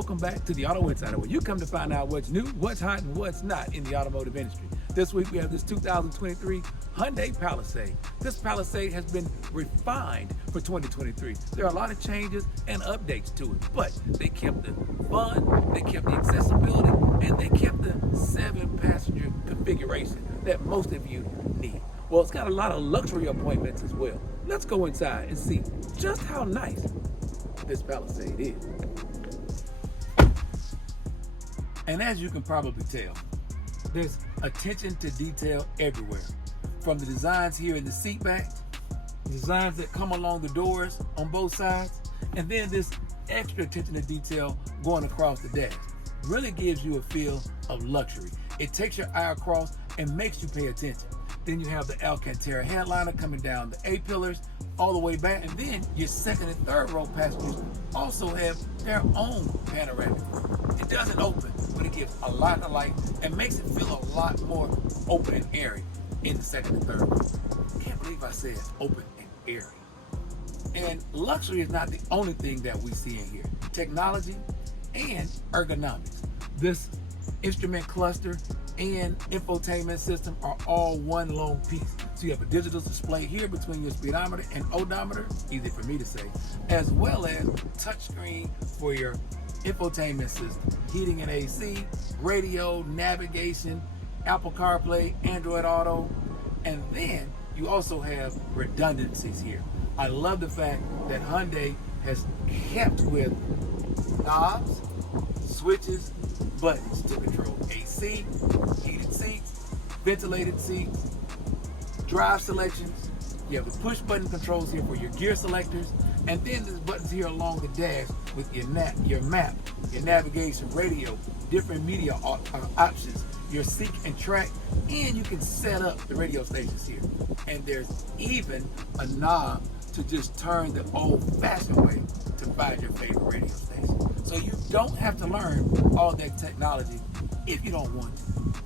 Welcome back to the Auto Insider, where you come to find out what's new, what's hot, and what's not in the automotive industry. This week we have this 2023 Hyundai Palisade. This Palisade has been refined for 2023. There are a lot of changes and updates to it, but they kept the fun, they kept the accessibility, and they kept the 7-passenger configuration that most of you need. Well, it's got a lot of luxury appointments as well. Let's go inside and see just how nice this Palisade is. And as you can probably tell, there's attention to detail everywhere. From the designs here in the seat backs, designs that come along the doors on both sides, and then this extra attention to detail going across the dash. Really gives you a feel of luxury. It takes your eye across and makes you pay attention. Then you have the Alcantara headliner coming down the A-pillars all the way back, and then your second and third row passengers also have their own panoramic. It doesn't open, but it gives a lot of light and makes it feel a lot more open and airy in the second and third row. Can't believe I said open and airy. And luxury is not the only thing that we see in here. Technology and ergonomics. This instrument cluster and infotainment system are all one long piece. So you have a digital display here between your speedometer and odometer, easy for me to say, as well as touchscreen for your infotainment system, heating and AC, radio, navigation, Apple CarPlay, Android Auto, and then you also have redundancies here. I love the fact that Hyundai has kept with knobs, switches, buttons to control AC, heated seats, ventilated seats, drive selections. You have the push button controls here for your gear selectors, and then there's buttons here along the dash with your map, your navigation, radio, different media options, your seek and track, and you can set up the radio stations here. And there's even a knob to just turn the old-fashioned way to find your favorite radio station. So you don't have to learn all that technology if you don't want to.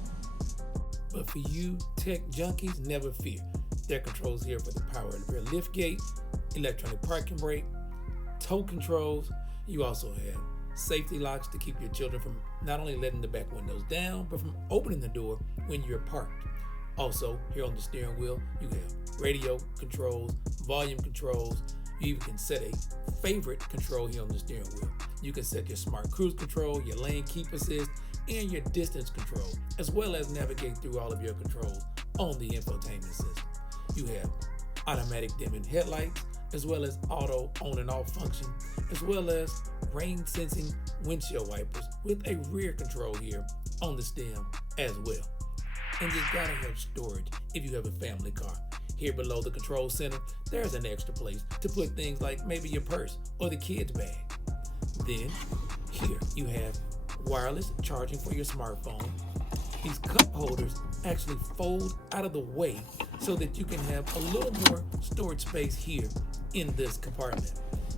But for you tech junkies, never fear. There are controls here for the power of the rear lift gate, electronic parking brake, tow controls. You also have safety locks to keep your children from not only letting the back windows down, but from opening the door when you're parked. Also, here on the steering wheel, you have radio controls, volume controls. You even can set a favorite control here on the steering wheel. You can set your smart cruise control, your lane keep assist, and your distance control, as well as navigate through all of your controls on the infotainment system. You have automatic dimming headlights, as well as auto on and off function, as well as rain sensing windshield wipers with a rear control here on the stem as well. And you gotta have storage if you have a family car. Here below the control center, there's an extra place to put things like maybe your purse or the kid's bag. Then here you have wireless charging for your smartphone. These cup holders actually fold out of the way so that you can have a little more storage space here in this compartment.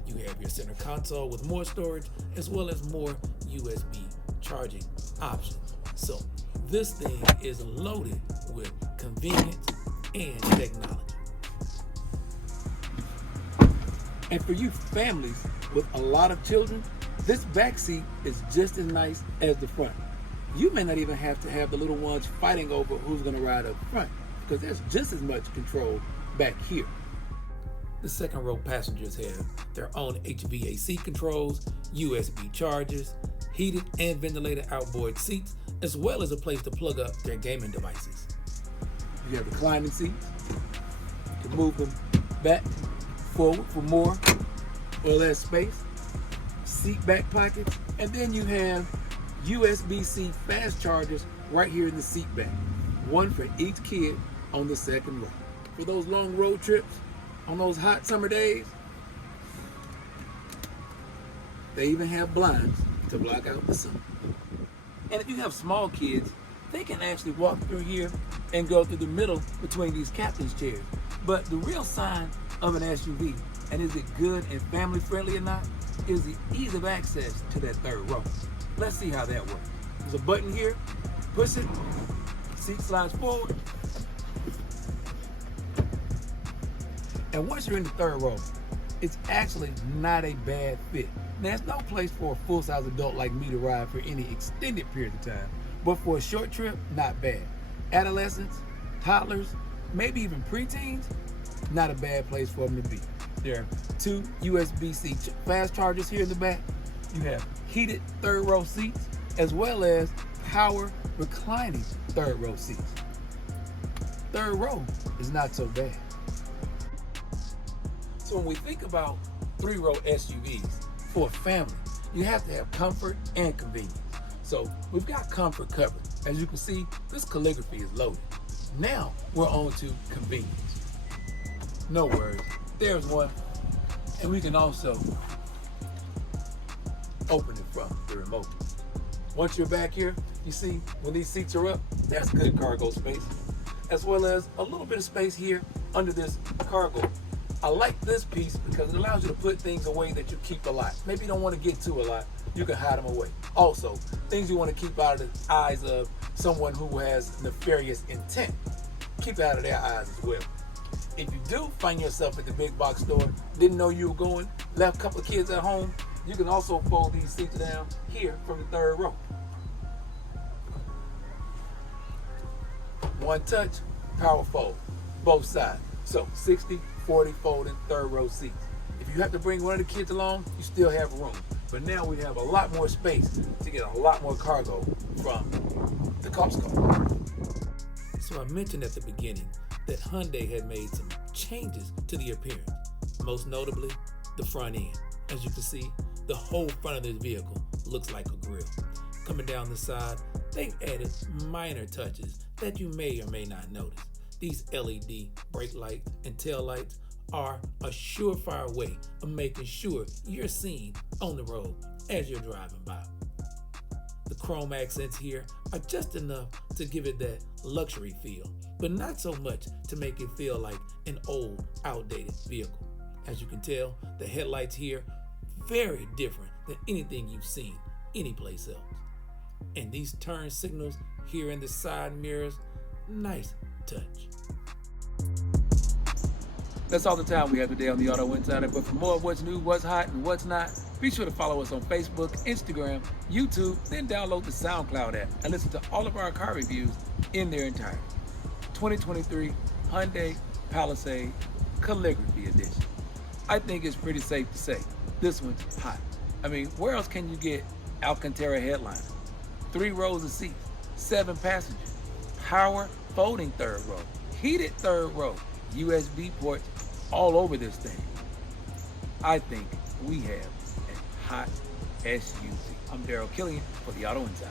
You have your center console with more storage, as well as more USB charging options. So this thing is loaded with convenience and technology. And for you families with a lot of children, this back seat is just as nice as the front. You may not even have to have the little ones fighting over who's going to ride up front, because there's just as much control back here. The second row passengers have their own HVAC controls, USB chargers, heated and ventilated outboard seats, as well as a place to plug up their gaming devices. You have reclining seats. You can move them back, forward for more or less space. Seat back pockets, and then you have USB-C fast chargers right here in the seat back. One for each kid on the second row. For those long road trips, on those hot summer days, they even have blinds to block out the sun. And if you have small kids, they can actually walk through here and go through the middle between these captain's chairs. But the real sign of an SUV, and is it good and family friendly or not, is the ease of access to that third row. Let's see how that works. There's a button here, push it, seat slides forward. And once you're in the third row, it's actually not a bad fit. Now, there's no place for a full-size adult like me to ride for any extended period of time, but for a short trip, not bad. Adolescents, toddlers, maybe even preteens, not a bad place for them to be. There are 2 USB-C fast chargers here in the back. You have heated third row seats, as well as power reclining third row seats. Third row is not so bad. So when we think about 3-row SUVs for a family, you have to have comfort and convenience. So we've got comfort covered. As you can see, this calligraphy is loaded. Now we're on to convenience. No worries, there's one. And we can also open it from the remote. Once you're back here, you see when these seats are up, that's good cargo space, as well as a little bit of space here under this cargo. I like this piece because it allows you to put things away that you keep a lot. Maybe you don't want to get to a lot, you can hide them away. Also, things you want to keep out of the eyes of someone who has nefarious intent, keep it out of their eyes as well. If you do find yourself at the big box store, didn't know you were going, left a couple of kids at home, you can also fold these seats down here from the third row. One touch, power fold, both sides. So 60-40 folding third row seats. If you have to bring one of the kids along, you still have room. But now we have a lot more space to get a lot more cargo from the Costco. So I mentioned at the beginning that Hyundai had made some changes to the appearance, most notably the front end. As you can see, the whole front of this vehicle looks like a grill. Coming down the side, they've added minor touches that you may or may not notice. These LED brake lights and tail lights are a surefire way of making sure you're seen on the road as you're driving by. The chrome accents here are just enough to give it that luxury feel, but not so much to make it feel like an old, outdated vehicle. As you can tell, the headlights here very different than anything you've seen anyplace else. And these turn signals here in the side mirrors, nice touch. That's all the time we have today on the Auto Insider, but for more of what's new, what's hot, and what's not, be sure to follow us on Facebook, Instagram, YouTube, then download the SoundCloud app and listen to all of our car reviews in their entirety. 2023 Hyundai Palisade Calligraphy Edition. I think it's pretty safe to say this one's hot. I mean, where else can you get Alcantara headliner? 3 rows of seats, 7 passengers, power folding third row, heated third row, USB ports all over this thing. I think we have a hot SUV. I'm Daryl Killian for the Auto Insider.